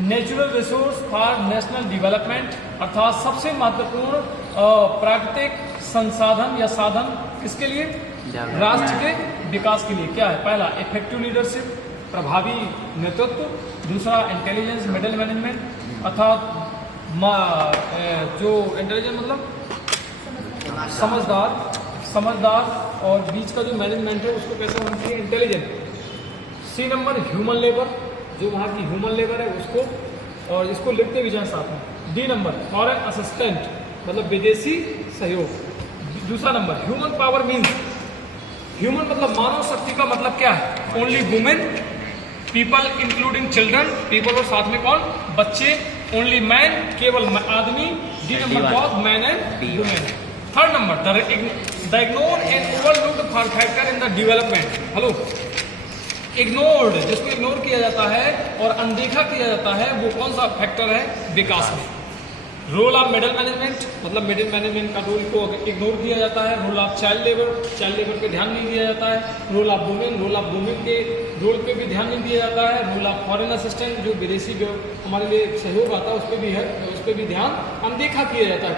Natural resource for national development, अर्थात सबसे महत्वपूर्ण प्राकृतिक संसाधन या साधन किसके लिए? राष्ट्र के विकास के लिए। क्या है? पहला इफेक्टिव लीडरशिप, प्रभावी नेतृत्व। दूसरा इंटेलिजेंस मिडल मैनेजमेंट, अर्थात जो इंटेलिजेंस मतलब समझदार और बीच का जो मैनेजमेंट है उसको कैसे होना चाहिए? Intelligent. C number human labour, जो वहाँ की ह्यूमन लेबर है उसको, और इसको लिखते भी जाए साथ में। डी नंबर फॉरेन असिस्टेंट, मतलब विदेशी सहयोग। दूसरा number human power means, human मतलब मानव शक्ति का मतलब क्या है? Only women, people including children, people और साथ में कौन? बच्चे। ओनली मैन, केवल आदमी। D number both man and women. Third number the ignored and overlooked factor in the development. Hello, ignored, जिसको इग्नोर किया जाता है और अनदेखा किया जाता है, वो कौन सा फैक्टर है विकास में? रोल ऑफ मिडिल मैनेजमेंट, मतलब मिडिल मैनेजमेंट का रोल को इग्नोर किया जाता है। रोल ऑफ चाइल्ड लेबर पे ध्यान नहीं दिया जाता है। रोल ऑफ वुमेन के रोल पे भी ध्यान नहीं दिया जाता है। रोल ऑफ फॉरेन असिस्टेंट, जो विदेशी जो हमारे लिए सहयोग आता है उस पर भी है, उस पर भी ध्यान अनदेखा किया जाता है।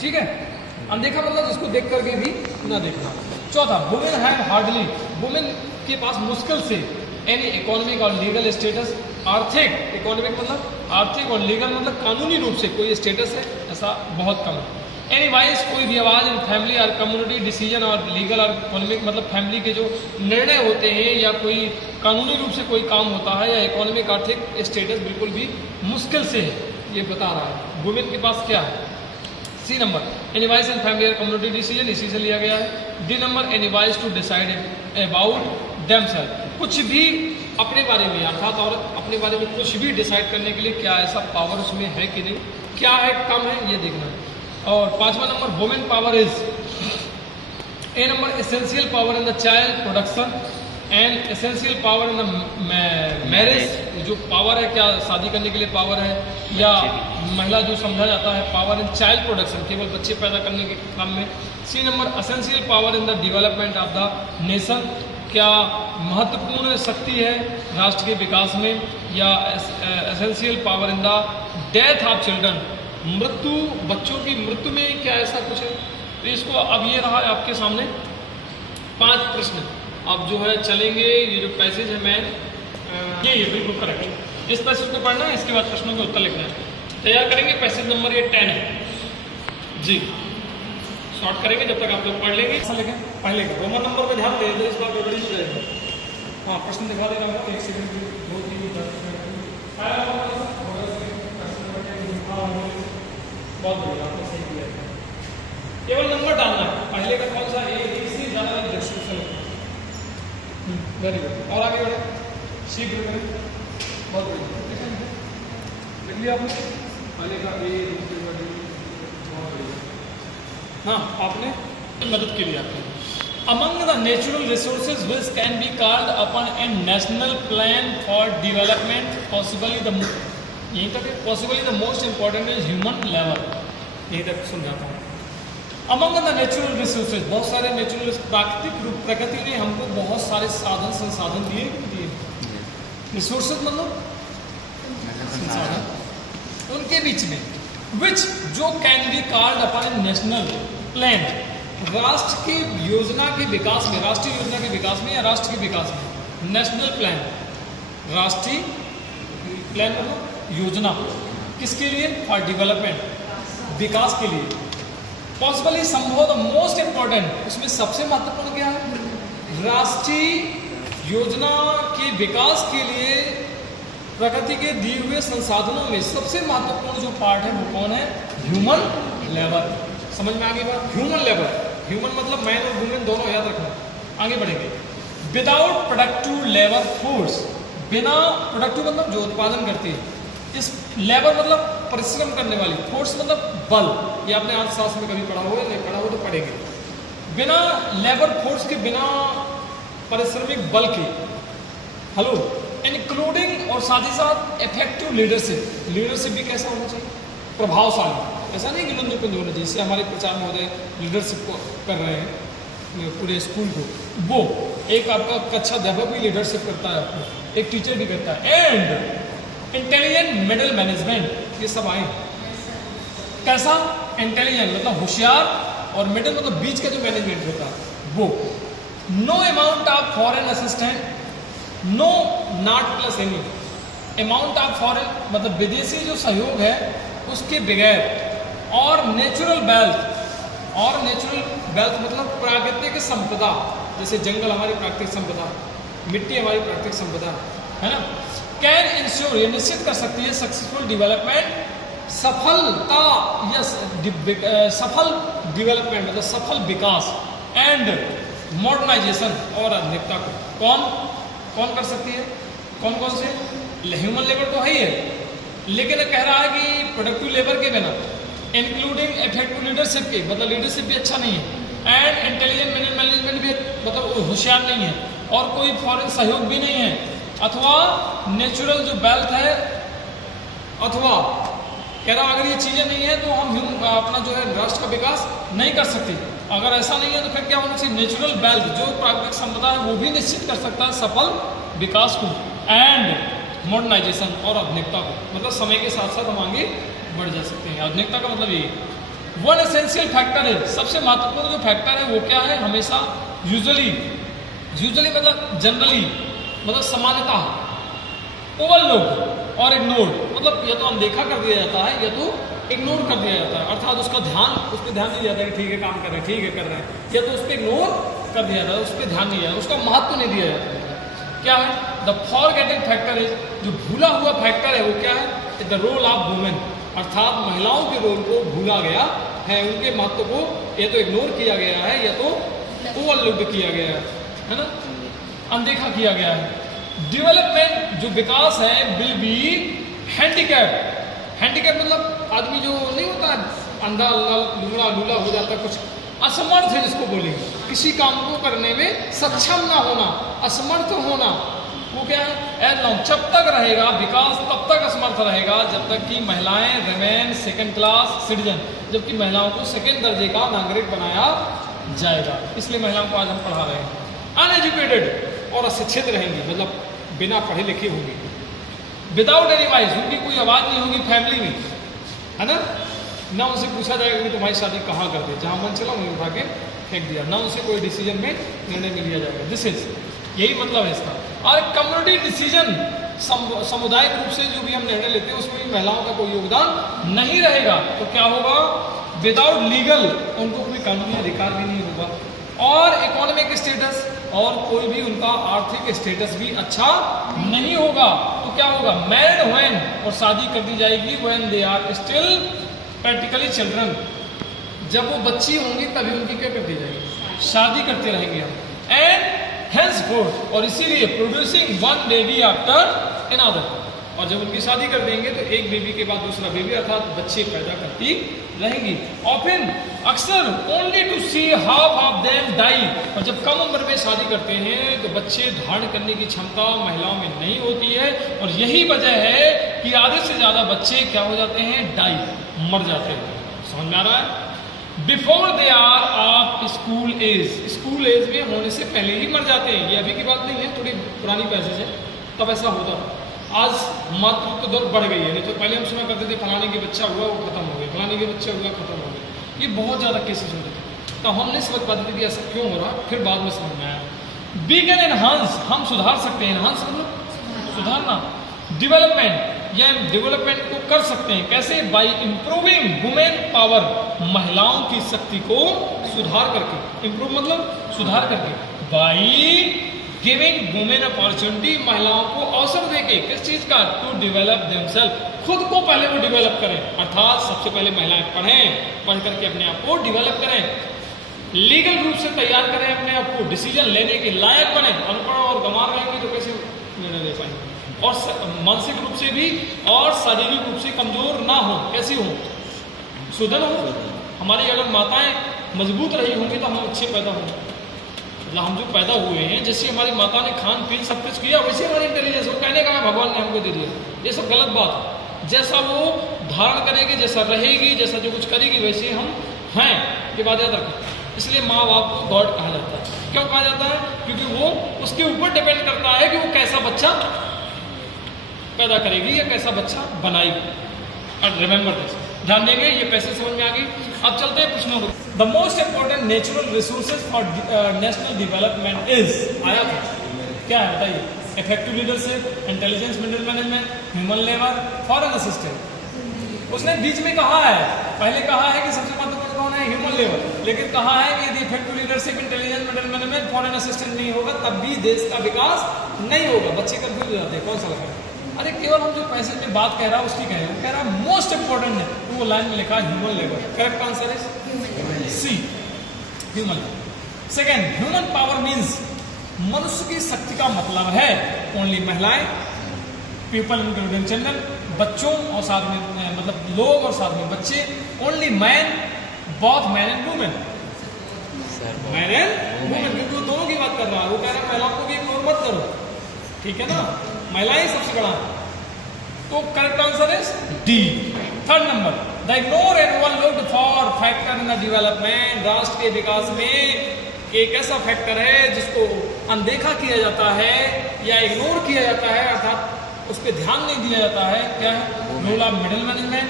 ठीक है, अनदेखा मतलब जिसको देख करके भी ना देखना। चौथा वुमेन हैव हार्डली, वुमेन के पास मुश्किल से एनी इकोनॉमिक और लीगल स्टेटस, आर्थिक, इकोनॉमिक मतलब आर्थिक और लीगल मतलब कानूनी रूप से कोई स्टेटस है ऐसा बहुत कम है। एनी वाइज, कोई भी आवाज़ इन फैमिली और कम्युनिटी डिसीजन, और लीगल और इकोनॉमिक मतलब फैमिली के जो निर्णय होते हैं या कोई कानूनी रूप से कोई काम होता है या इकोनॉमिक आर्थिक स्टेटस बिल्कुल भी मुश्किल से है, ये बता रहा है। वुमेन के पास क्या है? C number any wise in family और कम्युनिटी डिसीजन, इसी से लिया गया है। D number any voice to decide about themselves, कुछ भी अपने बारे में, अर्थात औरत अपने बारे में कुछ भी डिसाइड करने के लिए क्या ऐसा पावर उसमें है कि नहीं, क्या है, कम है, ये देखना है। और पांचवा number women power is, A number essential power in the child production and essential power in the marriage, जो पावर है क्या शादी करने के लिए पावर है, या महिला जो समझा जाता है पावर इन चाइल्ड प्रोडक्शन, केवल बच्चे पैदा करने के काम में। C number essential power in the development of the nation, क्या महत्वपूर्ण शक्ति है राष्ट्र के विकास में, या essential power in the death of children, मृत्यु, बच्चों की मृत्यु में क्या ऐसा कुछ है? तो इसको अब ये रहा आपके सामने 5 प्रश्न। अब जो है चलेंगे, ये जो पैसेज है मैं ये बिल्कुल करेक्ट, इस पैसेज को पढ़ना है, इसके बाद प्रश्नों के उत्तर लिखना है। तैयार करेंगे, पैसेज नंबर ये 10 है जी, शॉर्ट करेंगे जब तक आप लोग पढ़ लेंगे। ऐसा लिखें पहले का रोमन नंबर पे ध्यान दें, इस बार गड़बड़ी हो जाएगी। हाँ, प्रश्न दिखा दे रहा हूँ, 1 सेकंड, 2 3 बहुत बढ़िया, आपने सही किया। केवल नंबर डालना है, पहले का कौन सा ABC ज़्यादा डिस्क्रिप्शन, वेरी गुड। और आगे बढ़े, शीघ्र करें, बहुत बढ़िया, लिख लिया आपने पहले का A, दूसरे का D, बहुत बढ़िया। हाँ, आपने मदद के लिए आपने among the natural resources which can be called upon in national plan for development, possibly the, यहीं तक है, possibly the most important is human level, यहीं तक समझाता हूँ। अमंग द नेचुरल रिसोर्सेज, बहुत सारे नेचुरल, प्राकृतिक रूप, प्रकृति ने हमको बहुत सारे साधन संसाधन दिए, रिसोर्सेज मतलब संसाधन, उनके बीच में विच, जो can be called upon national plan, राष्ट्र की योजना के विकास में, राष्ट्रीय योजना के विकास में या राष्ट्र के विकास में, नेशनल प्लान, राष्ट्रीय प्लान मतलब योजना, किसके लिए? फॉर डेवलपमेंट, विकास के लिए। पॉसिबली, संभव, द मोस्ट इंपॉर्टेंट, उसमें सबसे महत्वपूर्ण क्या है? राष्ट्रीय योजना के विकास के लिए प्रकृति के दिए हुए संसाधनों में सबसे महत्वपूर्ण जो पार्ट है वो कौन है? Human labour. समझ में आ गई बात? ह्यूमन लेबर, ह्यूमन मतलब मैन और वुमेन दोनों, याद रखना। आगे बढ़ेंगे। विदाउट प्रोडक्टिव लेबर फोर्स, बिना प्रोडक्टिव मतलब जो उत्पादन करती है, इस लेबर मतलब परिश्रम करने वाली, फोर्स मतलब बल, ये आपने अर्थशास्त्र में कभी पढ़ा हो या नहीं पढ़ा हो तो पढ़ेंगे। बिना लेबर फोर्स के, बिना पारिश्रमिक बल के, हेलो, इंक्लूडिंग, और साथ ही साथ इफेक्टिव लीडरशिप, लीडरशिप भी कैसा होना चाहिए? प्रभावशाली, ऐसा नहीं कि लंदुपंद होना चाहिए। जैसे हमारे प्रचार महोदय लीडरशिप को कर रहे हैं पूरे स्कूल को, वो एक आपका कक्षा अध्यापक भी लीडरशिप करता है, आपको एक टीचर भी करता है, एंड इंटेलिजेंट मिडिल मैनेजमेंट, ये सब आए। कैसा? इंटेलिजेंट मतलब होशियार, और मिडिल मतलब बीच का जो मैनेजमेंट होता है वो। No amount of foreign assistant, no not plus any. Amount of foreign मतलब विदेशी जो सहयोग है उसके बगैर, और नेचुरल वेल्थ, और नेचुरल वेल्थ मतलब प्राकृतिक संपदा, जैसे जंगल हमारी प्राकृतिक संपदा, मिट्टी हमारी प्राकृतिक संपदा है ना। कैन इंश्योर, ये निश्चित कर सकती है सक्सेसफुल डेवलपमेंट, सफलता या सफल डेवलपमेंट मतलब सफल विकास, एंड मॉडर्नाइजेशन और आधुनिकता को। कौन कौन कर सकती है? कौन कौन से? ह्यूमन लेबर तो है ही है, लेकिन कह रहा है कि प्रोडक्टिव लेबर के बिना, इंक्लूडिंग इफेक्टिव लीडरशिप के, मतलब लीडरशिप भी अच्छा नहीं है, एंड इंटेलिजेंट मैनेजमेंट भी मतलब होशियार नहीं है, और कोई फॉरेन सहयोग भी नहीं है, अथवा नेचुरल जो वेल्थ है, अथवा कह रहा अगर ये चीज़ें नहीं है तो हम अपना जो है राष्ट्र का विकास नहीं कर सकते। अगर ऐसा नहीं है तो फिर क्या होना चाहिए? नेचुरल वेल्थ जो प्राकृतिक संपदा है वो भी निश्चित कर सकता है सफल विकास को, एंड मॉडर्नाइजेशन और आधुनिकता को, मतलब समय के साथ साथ हम आगे बढ़ जा सकते हैं। आधुनिकता का मतलब ये वन एसेंशियल फैक्टर है, सबसे महत्वपूर्ण जो फैक्टर है वो क्या है? हमेशा यूजुअली मतलब जनरली मतलब सामान्यता, ओवरलुक और इग्नोर, मतलब या तो अनदेखा कर दिया जाता है या तो इग्नोर कर दिया जाता है, अर्थात उस पर ध्यान नहीं दिया जाता है कि ठीक है काम कर रहे हैं, ठीक है कर रहे हैं, या तो उस पर इग्नोर कर दिया जाता है, उस पर ध्यान नहीं दिया, उसका महत्व नहीं दिया जाता। क्या है? द फॉरगेटिंग फैक्टर इज, जो भूला हुआ फैक्टर है वो क्या है? द रोल ऑफ वुमेन, अर्थात महिलाओं के रोल को भूला गया है, उनके महत्व को या तो इग्नोर किया गया है या तो ओवरलुक्ड किया गया है ना, अनदेखा किया गया है। डेवलपमेंट जो विकास है विल बी हैंडीकैप, हैंडीकैप मतलब आदमी जो नहीं होता है अंधा लूला हो जाता है, कुछ असमर्थ है जिसको बोलेंगे, किसी काम को करने में सक्षम ना होना, असमर्थ होना, वो क्या है? एज लॉन्ग, जब तक रहेगा विकास तब तक असमर्थ रहेगा जब तक कि महिलाएं रिमेन सेकंड क्लास सिटीजन, जबकि महिलाओं को सेकंड दर्जे का नागरिक बनाया जाएगा। इसलिए महिलाओं को आज हम पढ़ा रहे हैं। अनएजुकेटेड और अशिक्षित रहेंगी, मतलब बिना पढ़े लिखे होंगी। विदाउट एनी वॉइस, उनकी कोई आवाज़ नहीं होगी फैमिली में, है ना उनसे पूछा जाएगा कि तुम्हारी शादी कहाँ कर दे, जहाँ मन चला वहीं उठा के फेंक दिया, ना उनसे कोई डिसीजन में निर्णय में लिया जाएगा। दिस इज, यही मतलब है इसका। और कम्युनिटी डिसीजन, सामुदायिक रूप से जो भी हम निर्णय लेते हैं उसमें भी महिलाओं का कोई योगदान नहीं रहेगा, तो क्या होगा? विदाउट लीगल, उनको कोई कानूनी अधिकार भी नहीं होगा, और इकोनॉमिक स्टेटस, और कोई भी उनका आर्थिक स्टेटस भी अच्छा नहीं होगा। तो क्या होगा? मैरिड व्हेन, और शादी कर दी जाएगी when they are still practically children, जब वो बच्ची होंगी तभी उनकी क्या कर दी जाएगी? शादी करते रहेंगे हम। एंड henceforth, और इसीलिए producing one baby after another, और जब उनकी शादी कर देंगे तो एक बेबी के बाद दूसरा बेबी, अर्थात बच्चे पैदा करती रहेंगी। ऑफन, अक्सर only to see half of them die, और जब कम उम्र में शादी करते हैं तो बच्चे धारण करने की क्षमता महिलाओं में नहीं होती है, और यही वजह है कि आधे से ज़्यादा बच्चे क्या हो जाते हैं? डाई, मर जाते हैं। समझ में आ रहा है? Before they are of school age, school age में होने से पहले ही मर जाते हैं। ये अभी की बात नहीं है, थोड़ी पुरानी पैसेज है, तब ऐसा होता था। आज मातृत्व दर बढ़ गई है, नहीं तो पहले हम सुना करते थे फलाने के बच्चा हुआ वो खत्म हो गया, फलाने के बच्चा हुआ खत्म हो गया, ये बहुत ज़्यादा केसेस होते थे। तो हम नहीं समझ पाते थे कि ऐसा क्यों हो रहा, फिर बाद में समझ में आया। वी कैन एनहांस, हम सुधार सकते हैं, एनहांस मतलब सुधारना, डेवलपमेंट, या डेवलपमेंट को कर सकते हैं। कैसे? बाई इम्प्रूविंग वुमेन पावर, महिलाओं की शक्ति को सुधार करके, इम्प्रूव मतलब सुधार करके, बाई गिविंग वुमेन अपॉर्चुनिटी, महिलाओं को अवसर देके, किस चीज का? टू डेवलप देमसेल्फ, खुद को पहले वो डेवलप करें, अर्थात सबसे पहले महिलाएं पढ़ें, पढ़ करके अपने आप को डेवलप करें, लीगल रूप से तैयार करें अपने आप को, डिसीजन लेने के लायक बने। अनपढ़ और गंवार रहेंगे तो कैसे निर्णय ले पाएंगे? और मानसिक रूप से भी और शारीरिक रूप से कमजोर ना हो, कैसी हो? सुदृढ़ हो। हमारी अगर माताएं मजबूत रही होंगी तो हम अच्छे पैदा होंगे। मतलब हम जो पैदा हुए हैं, जैसे हमारी माता ने खान पीन सब कुछ किया, वैसे हमारी इंटेलिजेंस, वो कहने का भगवान ने हमको दे दिया, ये सब गलत बात है। जैसा वो धारण करेगी, जैसा रहेगी, जैसा जो कुछ करेगी, वैसे हम हैं, ये बात याद रखें। इसलिए माँ बाप को गॉड कहा जाता है। क्यों कहा जाता है? क्योंकि वो उसके ऊपर डिपेंड करता है कि वो कैसा बच्चा पैदा करेगी या कैसा बच्चा बनाएगी। और रिमेंबर दिस, ध्यान देंगे, ये पैसे समझ में आ गई। अब चलते हैं प्रश्नों को। The most important natural resources for national development is, आया था, क्या है बताइए? Effective leadership, intelligence, middle management, human labour, foreign assistant. उसने बीच में कहा है, पहले कहा है कि सबसे महत्वपूर्ण कौन है? ह्यूमन लेबर, लेकिन कहा है कि यदि effective leadership, intelligence, middle management, foreign assistant नहीं होगा तब भी देश का विकास नहीं होगा। बच्चे कंफ्यूज हो जाते हैं, कौन सा लगा? अरे केवल हम जो पैसे में बात कह रहा है उसकी कह रहे हैं, कह रहा है मोस्ट इंपॉर्टेंट है, तो वो लाइन में लिखा ह्यूमन लेबर। करेक्ट आंसर है C, human labour. Second, human power means, मनुष्य की शक्ति का मतलब है ओनली महिलाएं, पीपल इंक्लूडिंग चिल्ड्रन, बच्चों और साथ में मतलब लोग और साथ में बच्चे, only man, both man and women, man and women, क्योंकि वो दोनों की बात कर रहा है। वो कह रहा है महिलाओं को भी इग्नोर मत करो, ठीक है ना, महिलाएं सबसे बड़ा। तो correct answer is D. Third number, the ignore and overlooked for factor in the development, राष्ट्र के विकास में एक ऐसा फैक्टर है जिसको अनदेखा किया जाता है या इग्नोर किया जाता है, अर्थात उस पर ध्यान नहीं दिया जाता है। क्या है? Role of middle management,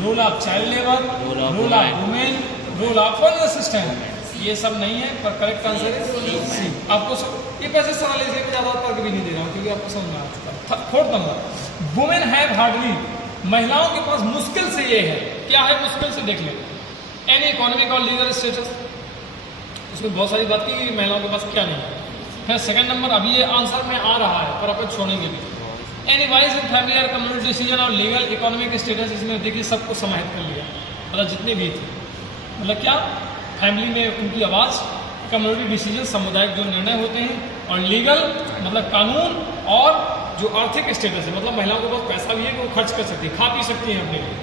role of child labour, role of women, role of foreign assistant, ये सब नहीं है। पर करेक्ट आंसर है सी। आपको सब ये पैसे सवाल इसलिए ज्यादा तर्क भी नहीं दे रहा हूँ क्योंकि आपको समझ में आ चुका है। Fourth number, women have hardly, महिलाओं के पास मुश्किल से ये है। क्या है मुश्किल से? देख लें, एनी इकोनॉमिक और लीगल स्टेटस, उसमें बहुत सारी बात की कि महिलाओं के पास क्या नहीं है। फिर सेकंड नंबर, अभी ये आंसर में आ रहा है पर अपन छोड़ेंगे भी, एनी वाइज इन फैमिली और कम्युनिटी डिसीजन और लीगल इकोनॉमिक स्टेटस, इसमें देखिए सबको समाहित कर लिया, मतलब जितने भी थे, मतलब क्या, फैमिली में उनकी आवाज़, कम्युनिटी डिसीजन सामुदायिक जो निर्णय होते हैं, और लीगल मतलब कानून, और जो आर्थिक स्टेटस है मतलब महिलाओं के पास पैसा भी है कि वो खर्च कर सकती है, खा पी सकती हैं अपने लिए।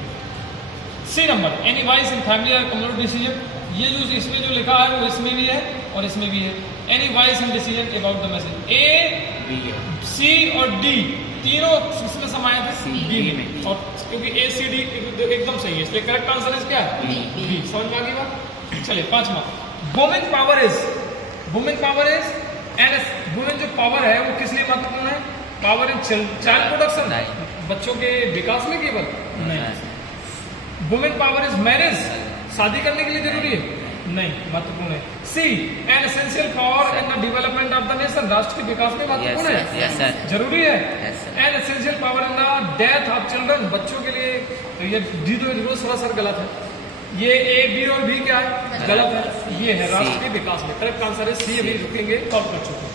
C number, any wise in family और कम्युनिटी डिसीजन, ये जो इसमें जो लिखा है वो इसमें भी है और इसमें भी है। Any wise in decision about the message, A, C और डी तीनों इसमें समाहित है, डी में, और क्योंकि ए सी डी एकदम सही है, इसलिए करेक्ट आंसर इज क्या है? बी। समझ में आ गई बात? चलिए पांचवा, women power is, women power is and women जो पावर है वो किस लिए महत्वपूर्ण है? पावर इन चाइल्ड प्रोडक्शन, बच्चों के विकास में केवल नहीं। वुमेन पावर इज मैरिज, शादी करने के लिए जरूरी है? नहीं, महत्वपूर्ण है। C, an essential for in the development of the nation, राष्ट्र के विकास में महत्वपूर्ण है, जरूरी है। An essential power in the death of children, बच्चों के लिए, तो ये डी तो सरासर गलत है। ये ए, बी और बी क्या है? गलत है। ये है राष्ट्र के विकास में। करेक्ट आंसर है सी। अभी रुकेंगे, सॉल्व कर चुके हैं।